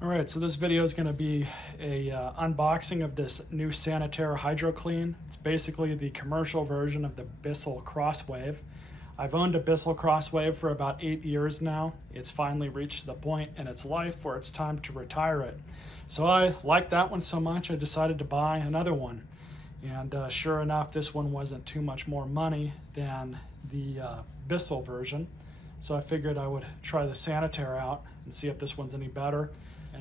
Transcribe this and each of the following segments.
All right, so this video is going to be a unboxing of this new Sanitaire Hydroclean. It's basically the commercial version of the Bissell Crosswave. I've owned a Bissell Crosswave for about 8 years now. It's finally reached the point in its life where it's time to retire it. So I liked that one so much I decided to buy another one. And sure enough, this one wasn't too much more money than the Bissell version. So I figured I would try the Sanitaire out and see if this one's any better.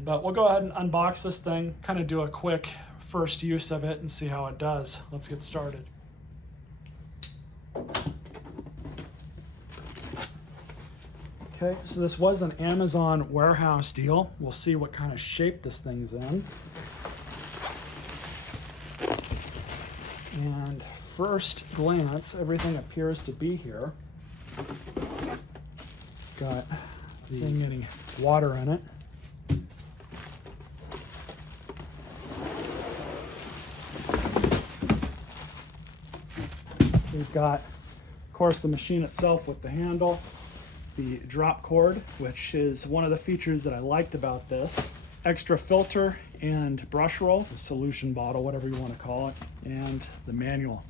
But we'll go ahead and unbox this thing, kind of do a quick first use of it and see how it does. Let's get started. Okay, so this was an Amazon warehouse deal. We'll see what kind of shape this thing's in. And first glance, everything appears to be here. Got seeing any water in it. We've got, of course, the machine itself with the handle, the drop cord, which is one of the features that I liked about this, extra filter and brush roll, the solution bottle, whatever you want to call it, and the manual.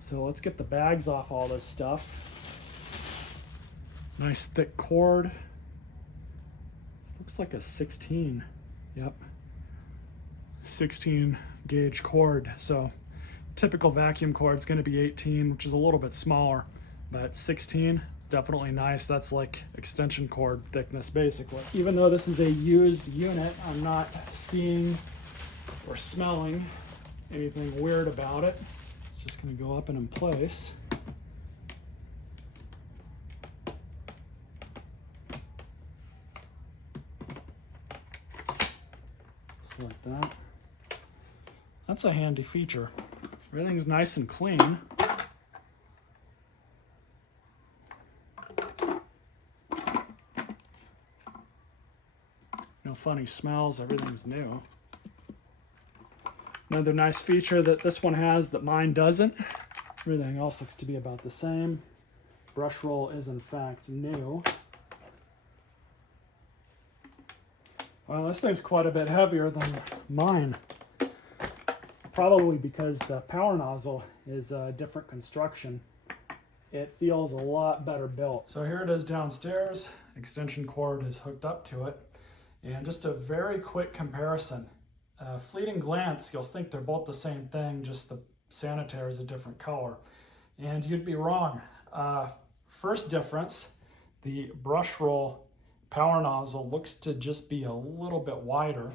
So let's get the bags off all this stuff. Nice thick cord. This looks like a 16. Yep. 16 gauge cord. So typical vacuum cord is going to be 18, which is a little bit smaller, but 16 is definitely nice. That's like extension cord thickness, basically. Even though this is a used unit, I'm not seeing or smelling anything weird about it. It's just going to go up and in place. Just like that. That's a handy feature. Everything's nice and clean. No funny smells, everything's new. Another nice feature that this one has that mine doesn't. Everything else looks to be about the same. Brush roll is in fact new. Well, this thing's quite a bit heavier than mine. Probably because the power nozzle is a different construction. It feels a lot better built. So here it is downstairs. Extension cord is hooked up to it. And just a very quick comparison. Fleeting glance, you'll think they're both the same thing, just the Sanitaire is a different color. And you'd be wrong. First difference, the brush roll power nozzle looks to just be a little bit wider.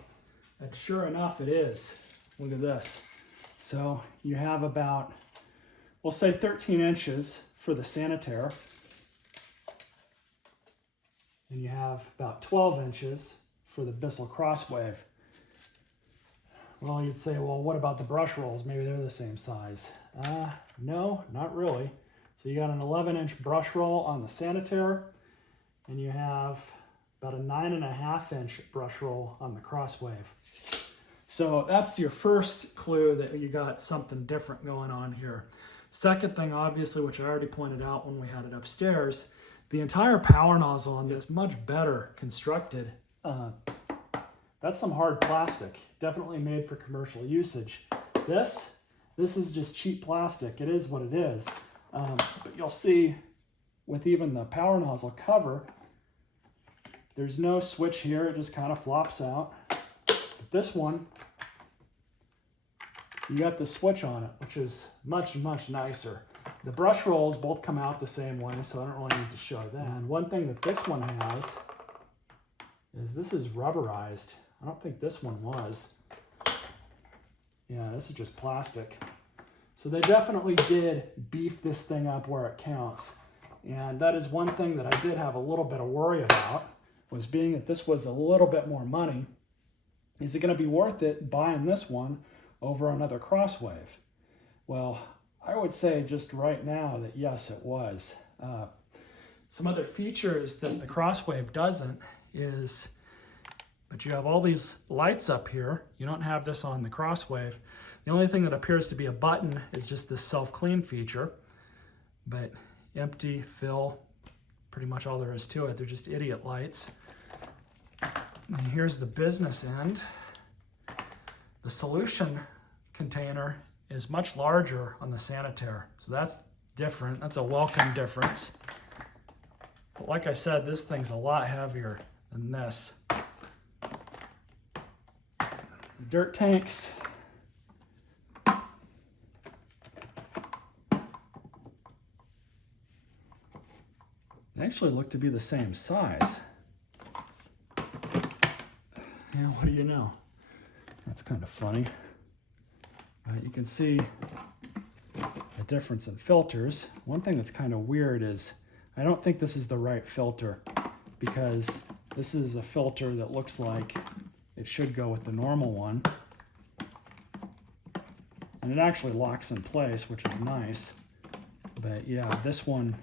And sure enough, it is. Look at this. So you have about, we'll say 13 inches for the Sanitaire. And you have about 12 inches for the Bissell Crosswave. Well, you'd say, well, what about the brush rolls? Maybe they're the same size. No, not really. So you got an 11-inch brush roll on the Sanitaire, and you have about a 9.5-inch brush roll on the Crosswave. So that's your first clue that you got something different going on here. Second thing, obviously, which I already pointed out when we had it upstairs, the entire power nozzle on this is much better constructed. That's some hard plastic, definitely made for commercial usage. This is just cheap plastic. It is what it is. But you'll see with even the power nozzle cover, there's no switch here. It just kind of flops out. But this one, you got the switch on it, which is much, much nicer. The brush rolls both come out the same way, so I don't really need to show that. And one thing that this one has is this is rubberized. I don't think this one was. Yeah, this is just plastic. So they definitely did beef this thing up where it counts. And that is one thing that I did have a little bit of worry about, was being that this was a little bit more money. Is it going to be worth it buying this one over another Crosswave? Well, I would say just right now that yes, it was. Some other features that the Crosswave doesn't is, but you have all these lights up here. You don't have this on the Crosswave. The only thing that appears to be a button is just this self-clean feature, but empty, fill, pretty much all there is to it. They're just idiot lights. And here's the business end. The solution container is much larger on the Sanitaire, so that's different. That's a welcome difference. But like I said, this thing's a lot heavier than this. The dirt tanks. They actually look to be the same size. Yeah, what do you know? That's kind of funny. You can see the difference in filters. One thing that's kind of weird is I don't think this is the right filter, because this is a filter that looks like it should go with the normal one. And it actually locks in place, which is nice. But yeah, this one,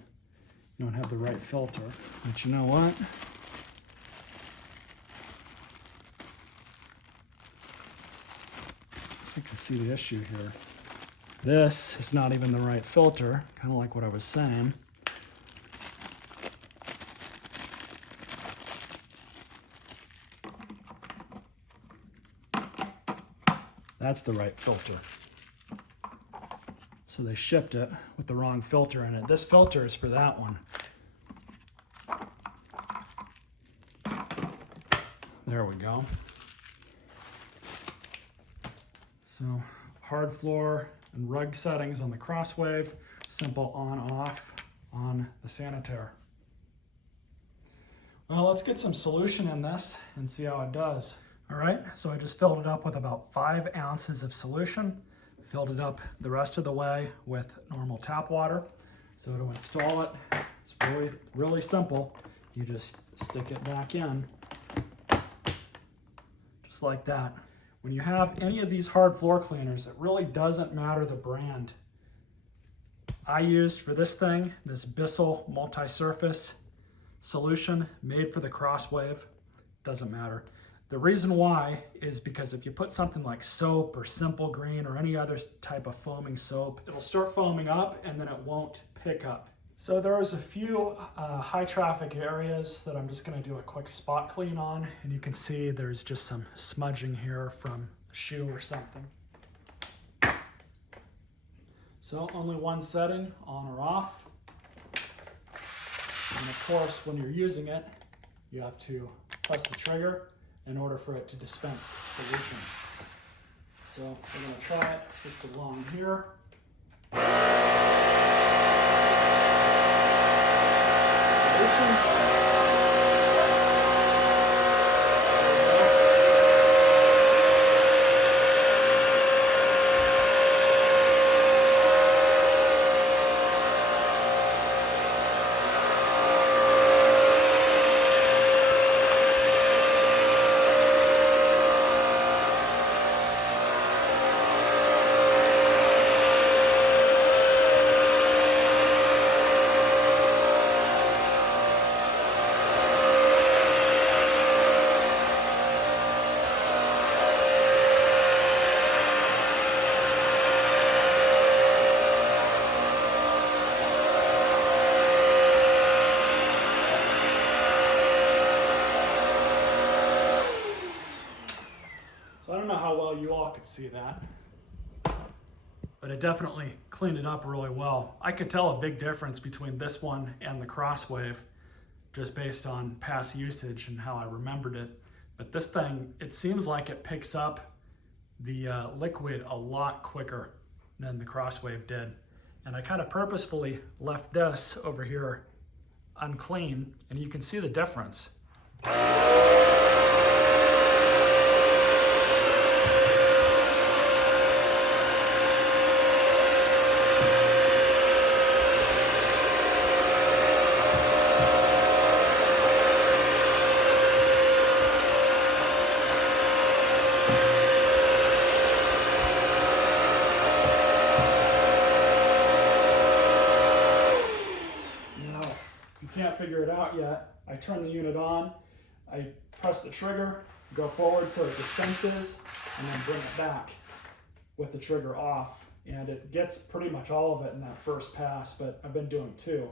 you don't have the right filter. But you know what? I can see the issue here. This is not even the right filter, kind of like what I was saying. That's the right filter. So they shipped it with the wrong filter in it. This filter is for that one. There we go. So hard floor and rug settings on the Crosswave, simple on-off on the Sanitaire. Well, let's get some solution in this and see how it does. All right, so I just filled it up with about 5 ounces of solution, filled it up the rest of the way with normal tap water. So to install it, it's really simple. You just stick it back in, just like that. When you have any of these hard floor cleaners, it really doesn't matter the brand. I used for this thing, this Bissell multi-surface solution made for the Crosswave. Doesn't matter. The reason why is because if you put something like soap or Simple Green or any other type of foaming soap, it'll start foaming up and then it won't pick up. So there's a few high traffic areas that I'm just gonna do a quick spot clean on, and you can see there's just some smudging here from a shoe or something. So only one setting, on or off. And of course, when you're using it, you have to press the trigger in order for it to dispense solution. So we're gonna try it just along here. I don't know how well you all could see that, but it definitely cleaned it up really well. I could tell a big difference between this one and the Crosswave just based on past usage and how I remembered it. But this thing, it seems like it picks up the liquid a lot quicker than the Crosswave did. And I kind of purposefully left this over here unclean, and you can see the difference. Can't figure it out yet. I turn the unit on, I press the trigger, go forward so it dispenses, and then bring it back with the trigger off. And it gets pretty much all of it in that first pass, but I've been doing 2.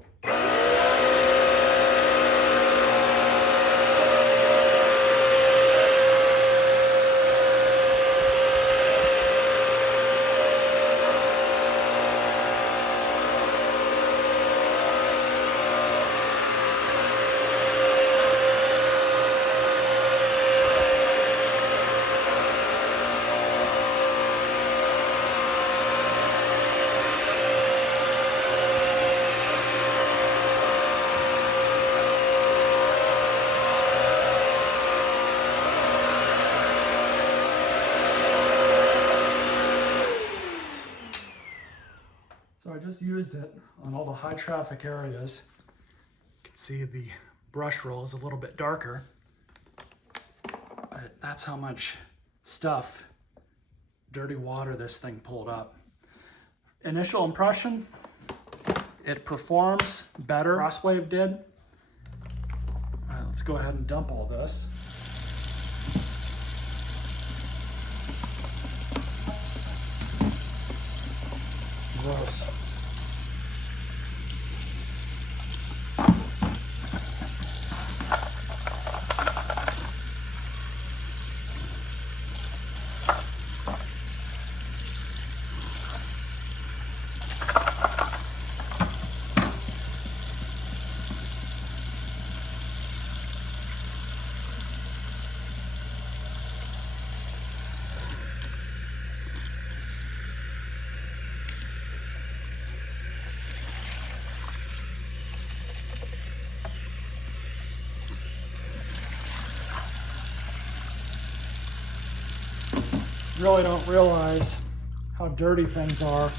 just used it on all the high traffic areas. You can see the brush roll is a little bit darker, but that's how much stuff, dirty water this thing pulled up. Initial impression, it performs better than Crosswave did. Let's go ahead and dump all this. Gross. Really don't realize how dirty things are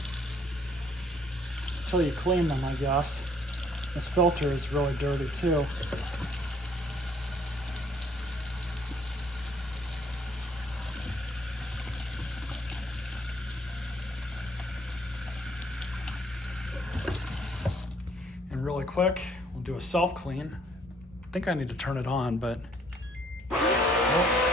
until you clean them, I guess. This filter is really dirty too. And really quick, we'll do a self-clean. I think I need to turn it on, but oh.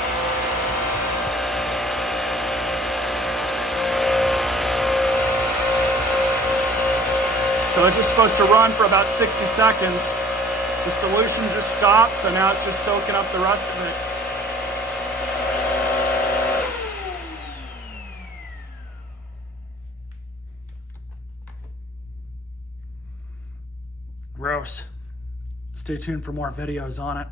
So it's just supposed to run for about 60 seconds. The solution just stops, so now it's just soaking up the rest of it. Gross. Stay tuned for more videos on it.